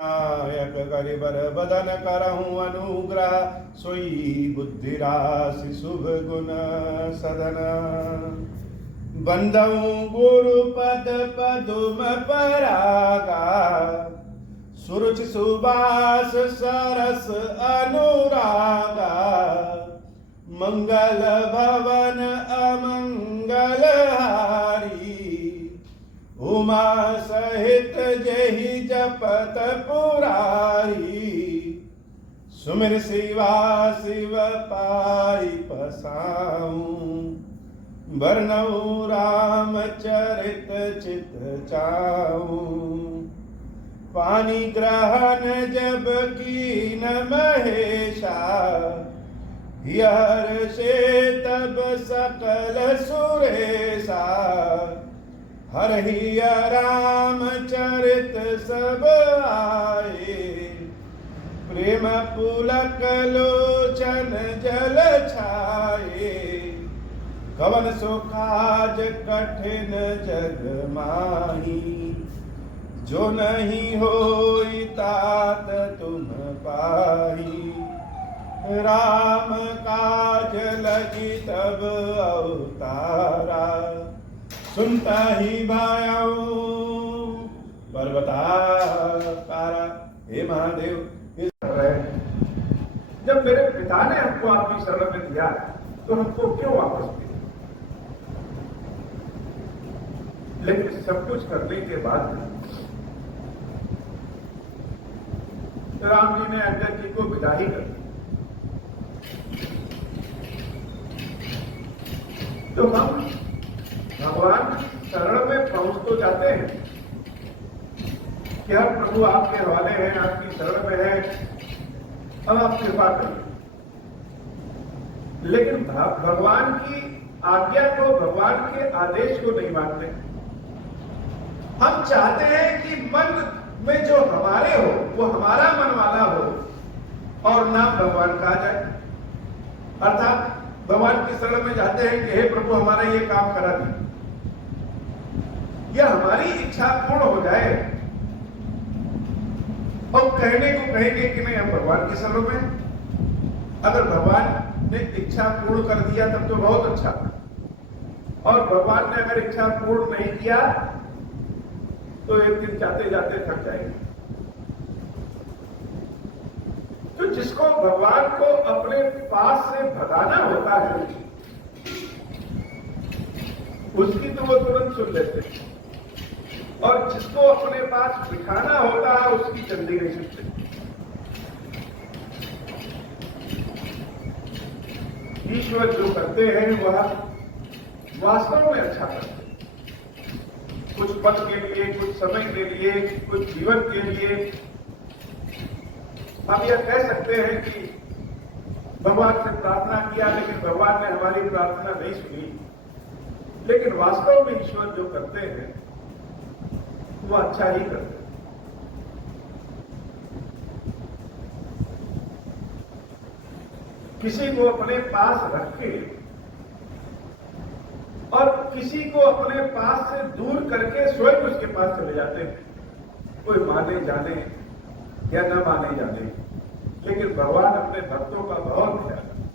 नायक गरिबर बदन करहूँ अनुग्रह सोई बुद्धि राशि शुभ गुण सदन बंदऊ गुरु पद पदुम परागा सुरुचि सुबास सरस अनुरागा मंगल भवन अमंगल हारी उमा सहित जहि जपत पुरारी सुमिर शिवा शिव पाई पसाऊं वर्णऊ राम चरित चित चाऊं पानी ग्रहण जब कीन महेशा हर से तब सकल सुरेशा हरहि राम चरित सब आए प्रेम पुलक लोचन जल छाए कवन सुखाज कठिन जग माही जो नहीं होई तात तुम पाही राम काज लगी तब अवतारा सुनता ही भायाऊं पर्वताकारा। हे महादेव, जब मेरे पिता ने हमको आपकी शरण में दिया तो हमको क्यों वापस दिया? लेकिन सब कुछ करने के बाद राम जी ने अंगद जी को विदा ही कर दी। तो हम भगवान शरण में पहुंच तो जाते हैं कि हर प्रभु आपके हवाले हैं, आपकी शरण में है, अब आप कृपा करिए। लेकिन भगवान की आज्ञा को, भगवान के आदेश को नहीं मानते। हम चाहते हैं कि मन में जो हमारे हो वो हमारा मन वाला हो और नाम भगवान का जाए। अर्थात भगवान की शरण में जाते हैं कि हे प्रभु हमारा ये काम करा दीजिए, यह हमारी इच्छा पूर्ण हो जाए और कहने को कहेंगे कि नहीं हम भगवान की शरण में। अगर भगवान ने इच्छा पूर्ण कर दिया तब तो बहुत अच्छा, और भगवान ने अगर इच्छा पूर्ण नहीं किया तो एक दिन जाते जाते थक जाएंगे। तो जिसको भगवान को अपने पास से भगाना होता है उसकी तो वो तुरंत सुन लेते हैं, और जिसको अपने पास बिठाना होता है उसकी जल्दी नहीं सुनते। ईश्वर जो करते हैं वह वास्तव में अच्छा करते हैं। कुछ पल के लिए, कुछ समय के लिए, कुछ जीवन के लिए हम यह कह सकते हैं कि भगवान से प्रार्थना किया लेकिन भगवान ने हमारी प्रार्थना नहीं सुनी। लेकिन वास्तव में ईश्वर जो करते हैं वो अच्छा ही करते हैं। किसी को अपने पास रख के और किसी को अपने पास से दूर करके स्वयं उसके पास चले जाते हैं। कोई माने जाने या न माने जाने, लेकिन भगवान अपने भक्तों का बहुत ख्याल रखते हैं।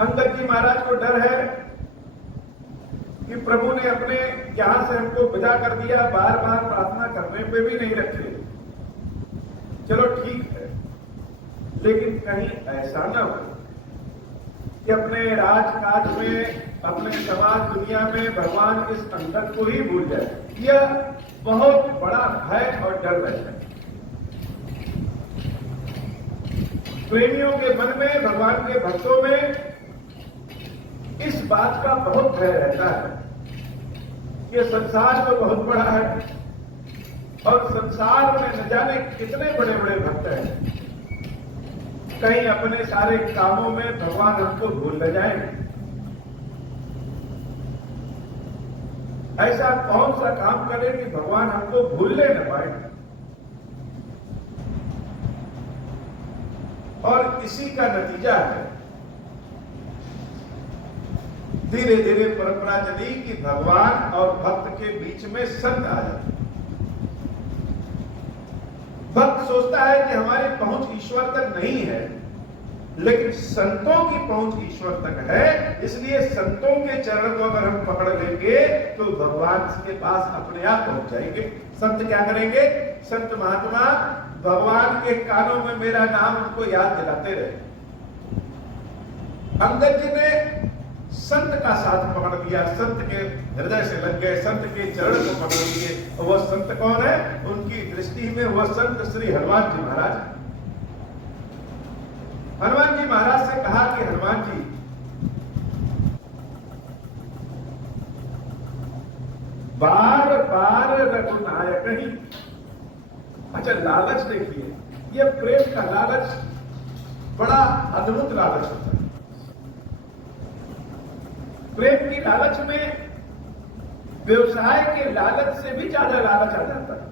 अंगद जी महाराज को डर है कि प्रभु ने अपने यहां से हमको विदा कर दिया, बार बार प्रार्थना करने पे भी नहीं रखे। चलो ठीक है, लेकिन कहीं ऐसा ना हो कि अपने राजकाज में, अपने समाज दुनिया में भगवान इस अंगद को ही भूल जाए। यह बहुत बड़ा भय और डर रहता है। प्रेमियों के मन में, भगवान के भक्तों में इस बात का बहुत भय रहता है कि संसार तो बहुत बड़ा है और संसार में न जाने कितने बड़े बड़े भक्त हैं। कहीं अपने सारे कामों में भगवान हमको भूल न जाए। ऐसा कौन सा काम करे कि भगवान हमको भूलने न पाए। और इसी का नतीजा है धीरे धीरे परंपरा चली कि भगवान और भक्त के बीच में संत आ जाते। भक्त सोचता है कि हमारी पहुंच ईश्वर तक नहीं है, लेकिन संतों की पहुंच ईश्वर तक है। इसलिए संतों के चरण को अगर हम पकड़ लेंगे तो भगवान के पास अपने आप पहुंच जाएंगे। संत क्या करेंगे? संत महात्मा भगवान के कानों में मेरा नाम उनको याद दिलाते रहे। अंगद जी ने संत का साथ पकड़ लिया, संत के हृदय से लग गए, संत के चरण को पकड़ लिए। और वह संत कौन है? उनकी दृष्टि में वह संत श्री हनुमान जी महाराज। हनुमान जी महाराज से कहा कि हनुमान जी, बार बार रघुनायक ही। अच्छा, लालच देखिए, ये प्रेम का लालच बड़ा अद्भुत लालच होता है। प्रेम की लालच में व्यवसाय के लालच से भी ज्यादा लालच आ जाता है।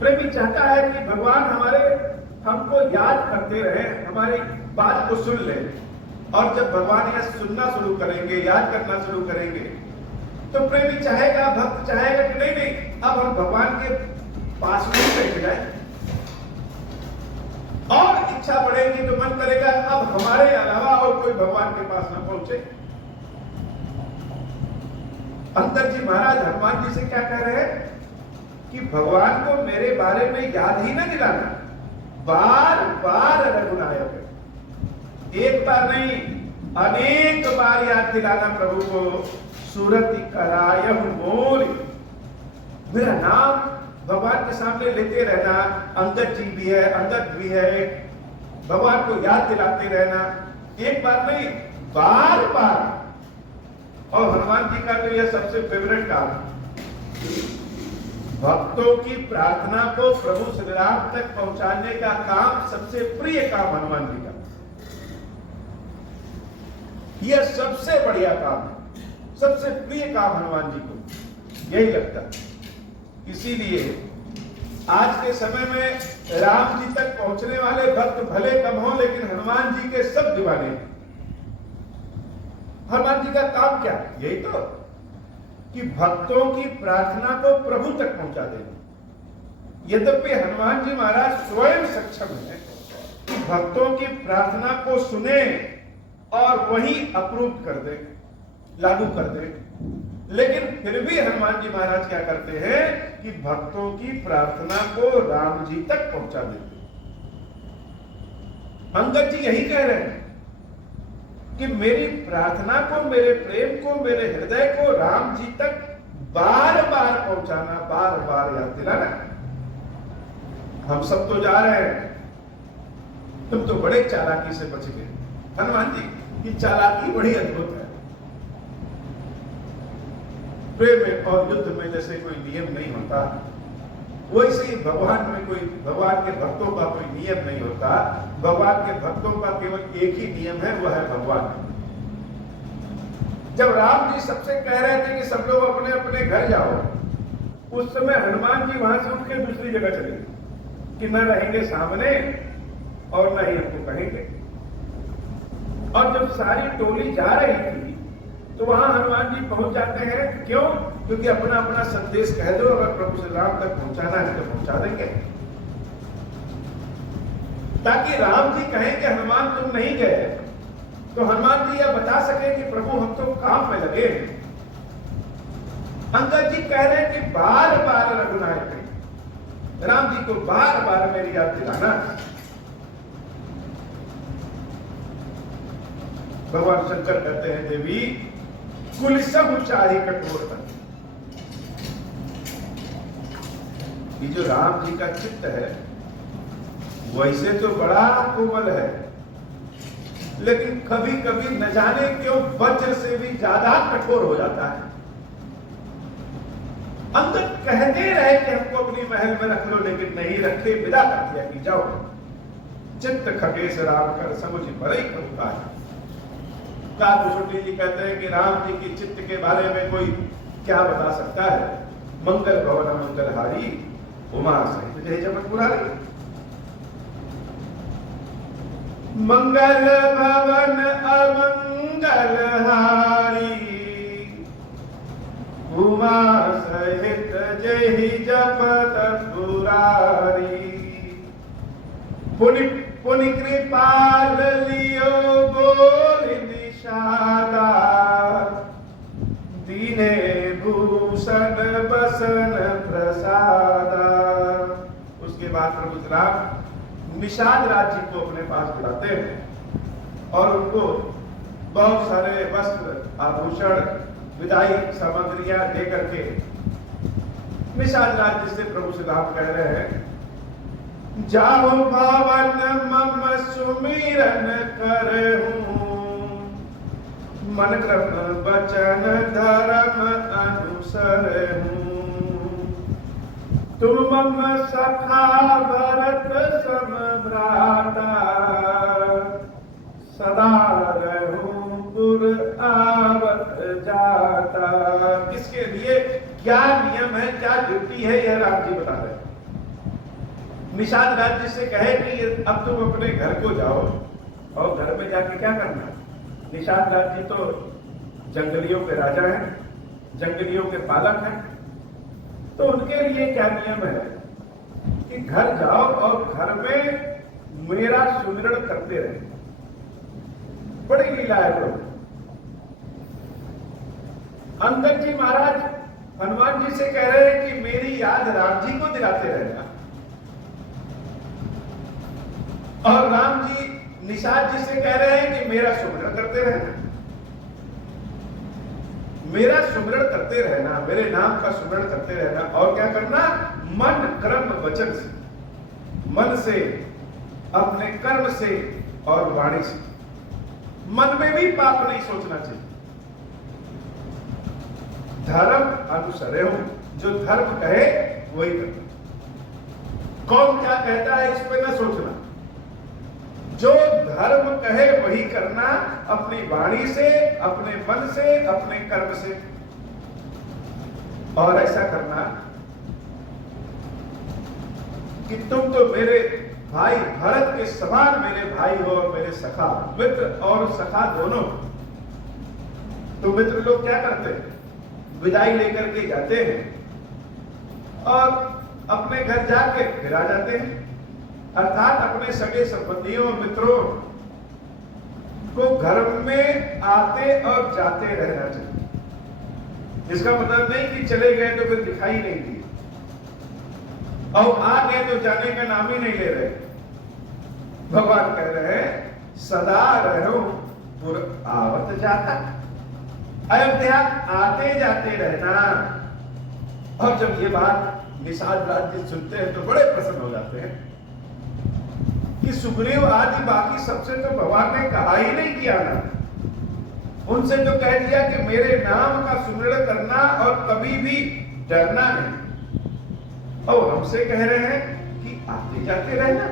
प्रेमी चाहता है कि भगवान हमको याद करते रहे, हमारी बात को सुन ले। और जब भगवान यह सुनना शुरू करेंगे, याद करना शुरू करेंगे, तो प्रेमी चाहेगा, भक्त चाहेगा कि नहीं, अब हम भगवान के पास में बैठ जाए। और इच्छा बढ़ेगी तो मन करेगा अब हमारे अलावा और कोई भगवान के पास न पहुंचे। अंतर जी महाराज हनुमान जी से क्या कह रहे हैं कि भगवान को मेरे बारे में याद ही न दिलाना, बार बार रघुनायक। एक बार नहीं, अनेक बार याद दिलाना प्रभु को। सूरति करायम मोर, मेरा नाम भगवान के सामने लेते रहना। अंगद जी भी है, अंगद भी है, भगवान को याद दिलाते रहना। एक बार नहीं, बार बार। और हनुमान जी का तो यह सबसे फेवरेट काम, भक्तों की प्रार्थना को प्रभु श्री राम तक पहुंचाने का काम, सबसे प्रिय काम हनुमान जी का। यह सबसे बढ़िया काम है, सबसे प्रिय काम हनुमान जी को यही लगता है। इसीलिए आज के समय में राम जी तक पहुंचने वाले भक्त भले कम हो, लेकिन हनुमान जी के सब दीवाने। हनुमान जी का काम क्या? यही तो कि भक्तों की प्रार्थना को प्रभु तक पहुंचा देना। यद्यपि हनुमान जी महाराज स्वयं सक्षम है कि भक्तों की प्रार्थना को सुने और वही अप्रूव कर दे, लागू कर दे, लेकिन फिर भी हनुमान जी महाराज क्या करते हैं कि भक्तों की प्रार्थना को राम जी तक पहुंचा देते। अंगद जी यही कह रहे हैं कि मेरी प्रार्थना को, मेरे प्रेम को, मेरे हृदय को राम जी तक बार बार पहुंचाना, बार बार याद दिलाना। हम सब तो जा रहे हैं, तुम तो बड़े चालाकी से बच गए। हनुमान जी की चालाकी बड़ी अद्भुत है। प्रेम और युद्ध में जैसे कोई नियम नहीं होता, वैसे ही भगवान में कोई, भगवान के भक्तों का कोई नियम नहीं होता। भगवान के भक्तों का केवल एक ही नियम है, वह है भगवान। जब राम जी सबसे कह रहे थे कि सब लोग अपने अपने घर जाओ, उस समय हनुमान जी वहां से उठ के दूसरी जगह चले कि न रहेंगे सामने और न ही हमको कहेंगे। और जब सारी टोली जा रही थी तो वहां हनुमान जी पहुंच जाते हैं। क्यों? क्योंकि अपना अपना संदेश कह दो, अगर प्रभु श्री राम तक पहुंचाना है तो पहुंचा देंगे, ताकि राम जी कहें कि हनुमान तुम नहीं गए, तो हनुमान जी यह बता सके कि प्रभु हम तो काम में लगे। अंगद जी कह रहे हैं कि बार बार रघुनायक, राम जी को बार बार मेरी याद दिलाना। भगवान शंकर कहते हैं देवी कुल सब चाहे कठोर बन। ये जो राम जी का चित्त है वैसे तो बड़ा कोमल है, लेकिन कभी कभी न जाने क्यों वज्र से भी ज्यादा कठोर हो जाता है। अंगद कहते रहे कि हमको अपनी महल में रख लो, लेकिन नहीं रखे, विदा कर दिया कि जाओ। चित्त खगेश राम कर समुझ बड़े करुणा है। काकुशोटी जी कहते हैं कि राम जी की चित्त के बारे में कोई क्या बता सकता है। मंगल भवन मंगलहारी, उमा सहित जय जगत मुरारी। मंगल भवन अमंगलहारी, उमा सहित जहि जपत पुरारी। पुनि पुनि कृपाल लियो बोल निषादा, दीने भूषण बसन प्रसादा। उसके बाद प्रभु श्री राम निषाद राज्य को अपने पास बुलाते हैं और उनको बहुत सारे वस्त्र आभूषण विदाई सामग्रियां दे करके निषाद राज्य से प्रभु श्री राम कह रहे हैं, जाओ भवन मम सुमिरन करहूं, मन क्रम वचन धर्म अनुसरहूं। तुम मम सखा भरत सम भ्राता, सदा रहूं पुर आवत जाता। किसके लिए क्या नियम है, क्या ड्यूटी है, यह राम जी बता रहे हैं। निषाद राज्य से कहे कि अब तुम अपने घर को जाओ और घर में जाके क्या करना। निषाद राज्य तो जंगलियों के राजा हैं, जंगलियों के पालक हैं, तो उनके लिए क्या नियम है कि घर जाओ और घर में मेरा सुमिरन करते रहे। बड़ी लीला है प्रभु। अंगद जी महाराज हनुमान जी से कह रहे हैं कि मेरी याद राम जी को दिलाते रहना, और राम जी निषाद जी से कह रहे हैं कि मेरा सुमिरन करते रहना, मेरा सुमिरन करते रहना, मेरे नाम का सुमिरन करते रहना। और क्या करना, मन कर्म वचन से, मन से, अपने कर्म से और वाणी से। मन में भी पाप नहीं सोचना चाहिए। धर्म अनुसरे हो, जो धर्म कहे वही करना। कौन क्या कहता है इस पे न सोचना, जो धर्म कहे वही करना, अपनी वाणी से, अपने मन से, अपने कर्म से। और ऐसा करना कि तुम तो मेरे भाई भरत के समान मेरे भाई हो और मेरे सखा, मित्र और सखा दोनों। तो मित्र लोग क्या करते हैं, विदाई लेकर के जाते हैं और अपने घर जाके फिर आ जाते हैं, अर्थात अपने सगे संबंधियों मित्रों को घर में आते और जाते रहना चाहिए। इसका मतलब नहीं कि चले गए तो फिर दिखाई नहीं दिए और आ गए तो जाने का नाम ही नहीं ले रहे। भगवान कह रहे हैं सदा रहो पुर आवत जाता, अयोध्या आते जाते रहना। और जब ये बात निषाद राज्य सुनते हैं तो बड़े प्रसन्न हो जाते हैं कि सुग्रीव आदि बाकी सबसे तो भगवान ने कहा ही नहीं किया ना, उनसे तो कह दिया कि मेरे नाम का सुमिरन करना और कभी भी डरना नहीं। और हमसे कह रहे हैं कि आते जाते रहना।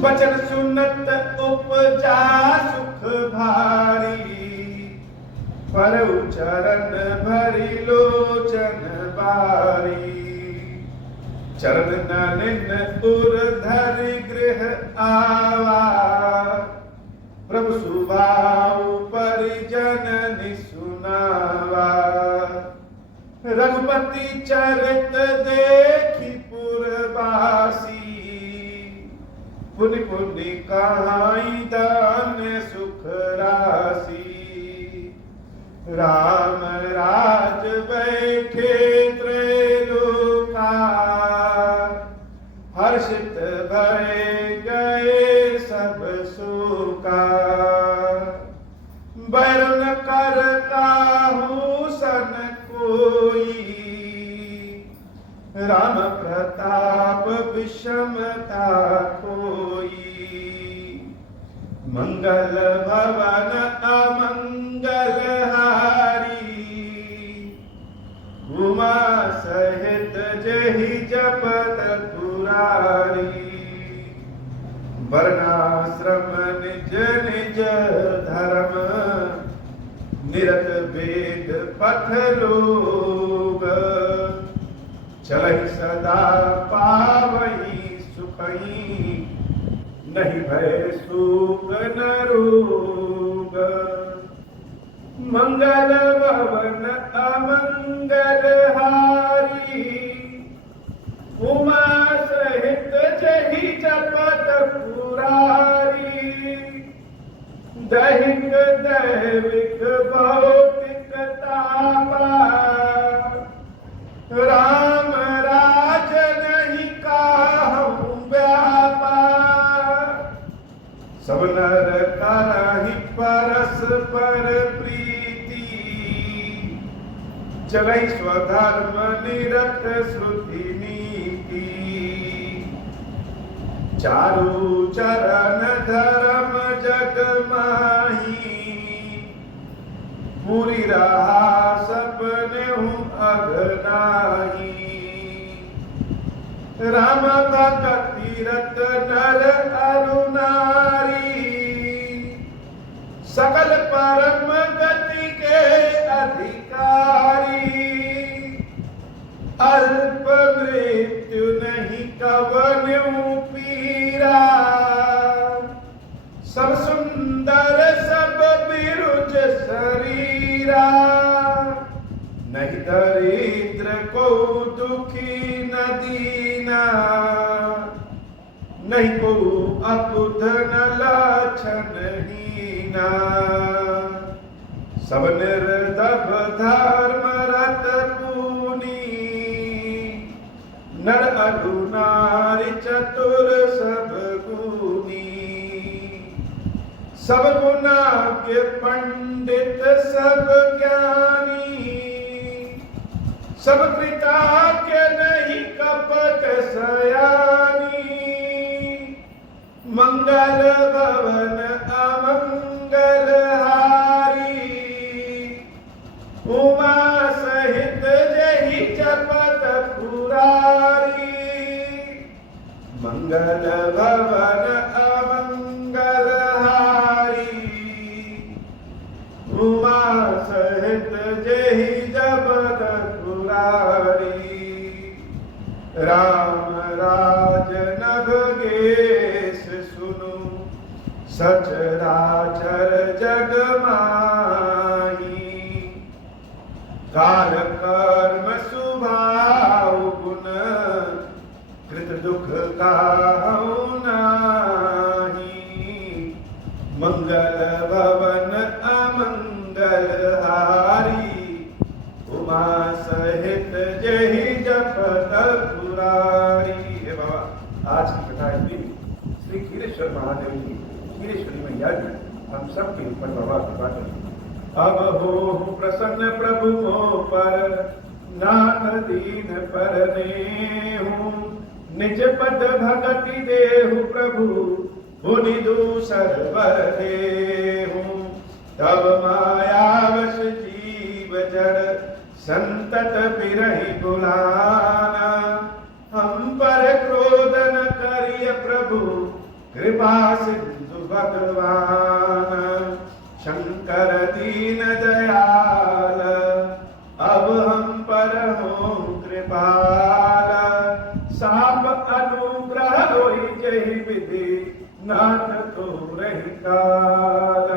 वचन सुनत उपजा सुख भारी, पर चरण भरी लोचन बारी। चरण नलिन उर धरि गृह आवा, प्रभु सुभाऊ परिजन निसुनावा। रघुपति चरित देखी पुरवासी, पुनि पुनि कहाई दान सुख राशि। राम राज बैठे त्रैलोका, हर्षित भय गए सब सुका। बैरन कर काहू सन कोई, राम प्रताप विषमता कोई। मंगल भवन अमंगल हारी, उमा सहित जहि जपत पुरारी। वर्णाश्रम निज निज धर्म, निरत वेद पथ लोग। चलहि सदा पावहि सुखई, नहीं भय सूख न रोग। मंगल भवन अमंगल हारी, उमा सहित जहि जपत पुरारी, दैहिक दैविक भौतिक तापा, राम राज नहीं काहूं व्यापा, सब नर करहि परस्पर प्रीति, चलहि स्वधर्म निरत श्रुति नीति, चारु चरण धर्म जग माही, पूरी रहा सपने अगनाही, राम भगत तीरथ नर अरु नारी, सकल परम गति के अधिकारी, अल्प मृत्यु नहीं कवन्यु पीरा, सब सुंदर सब बिरुज शरीरा, नहीं दरिद्र को दुखी न दीना, नहीं को अबुध न लाछन हीना, सब निर्दभ धर्म रत पूनी, नर अरु नारी चतुर सब गुनी, सब गुना के पंडित सब ज्ञानी, सब कृताज्ञ नहीं कपट सयानी, मंगल भवन अमंगल हारी, उमा सहित जहि जपत पुरारी, मंगल भवन अमंगल हारी, उमा सहित जहि जपत पुरारी, राम राज नभगेश सुनु, सचराचर जग माही, काल कर्म स्वभाव गुण, कृत दुख काहू नाही, मंगल भवन अमंगल हारी, उमा सहित जहि जपत पुरारी। हे बाबा, आज की कथा इतनी श्री खीरेश्वर महादेव जी, खीरेश्वरी मैया जी हम सब के ऊपर बाबा कृपा करें। अब हो प्रसन्न प्रभु मोह पर, नाथ दीन पर नेहु, निज पद भगति देहु प्रभु, मुनि दूसर वर देहु, तब मायावश जीव जड़, संतत बिरहि बुलाना, हम पर क्रोध न करिय प्रभु, कृपा सिंधु भगवान, शंकर दीन दयाल, अब हम पर हो कृपाल, साप अनुग्रह होई जहि विधि, नाथ तो रही काल,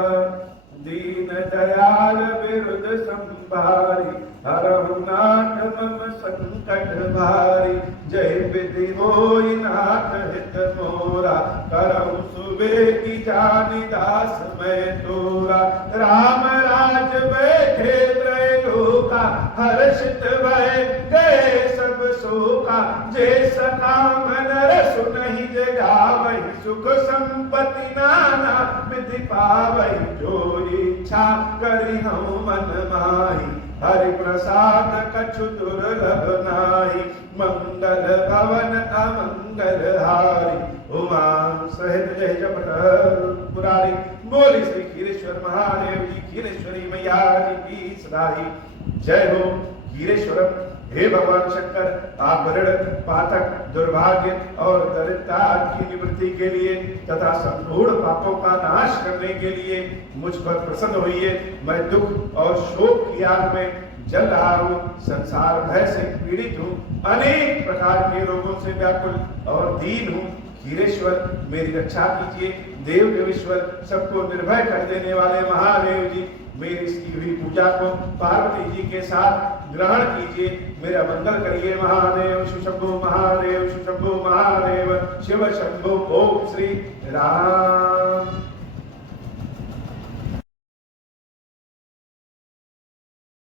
दीन दयाल विरुद्ध संभारी, हरहु नाथ मम संकट भारी, जय विधि होई नाथ हित मोरा, करहु सुबे की जानि दास मैं तोरा, राम राज बैठे त्रैलोका, हर्षित भय गए सब शोका, जे सकाम नर सुनहि जे गावहि, सुख संपत्ति नाना विधि पावहि, जो इच्छा करि हूँ मन माही, हरि प्रसाद कछु दुर्लभ नाही, मंगल भवन अमंगल हारी, उमा सहित जय जपत पुरारी। बोली श्री खीरेश्वर महादेव जी, खीरेश्वरी मैया जी की सदा ही जय हो। खीरेश्वरम, हे भगवान शंकर, आप ऋण पातक दुर्भाग्य और दरिद्रता की निवृत्ति के लिए तथा संपूर्ण पापों का नाश करने के लिए मुझ पर प्रसन्न होइए। मैं दुख और शोक की आग में जल रहा हूँ, संसार भय से पीड़ित हूँ, अनेक प्रकार के रोगों से व्याकुल और दीन हूँ। खीरेश्वर, मेरी रक्षा कीजिए। देव देवेश्वर, सबको निर्भय कर देने वाले महादेव जी, मेरी इसकी हुई पूजा को पार्वती जी के साथ ग्रहण कीजिए, मेरा मंगल करिए। महादेव शिव शंभो, महादेव शिव शंभो, महादेव शिव शंभो। ओम श्री राम